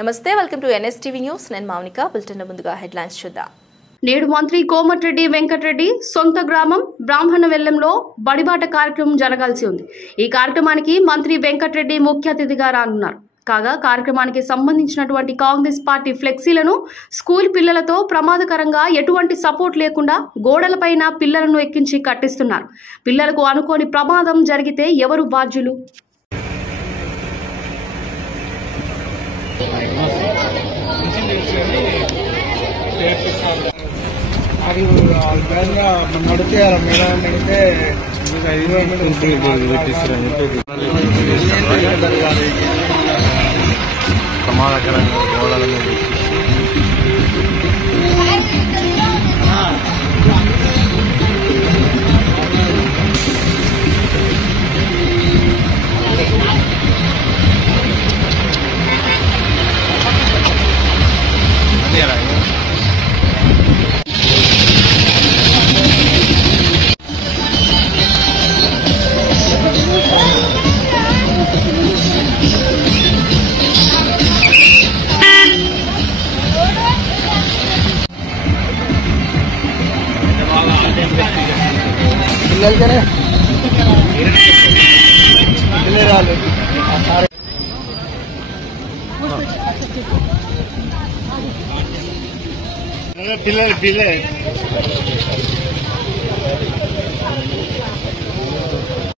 నమస్తే, welcome to NSTV news. నేను Mounika. Bulletin ముందుగా హెడ్లైన్స్ చూద్దాం. నేడు మంత్రి కోమటిరెడ్డి వెంకటరెడ్డి సొంత గ్రామం బ్రాహ్మణవెల్లంలో బడిబాట కార్యక్రమం జరగాల్సి ఉంది. ఈ కార్యక్రమానికి మంత్రి వెంకటరెడ్డి ముఖ్య అతిథిగా రానున్నారు. కాగా కార్యక్రమానికి సంబంధించినటువంటి కాంగ్రెస్ పార్టీ ఫ్లెక్సీలను స్కూల్ పిల్లలతో ప్రమాదకరంగా ఎటువంటి సపోర్ట్ లేకుండా గోడలపైన పిల్లలను ఎక్కించి కట్టిస్తున్నారు. పిల్లలకు అనుకోని ప్రమాదం జరిగితే ఎవరు బాధ్యులు? అది నడితే నడితే ప్రమాదకరంగా గోడలను పిల్లలు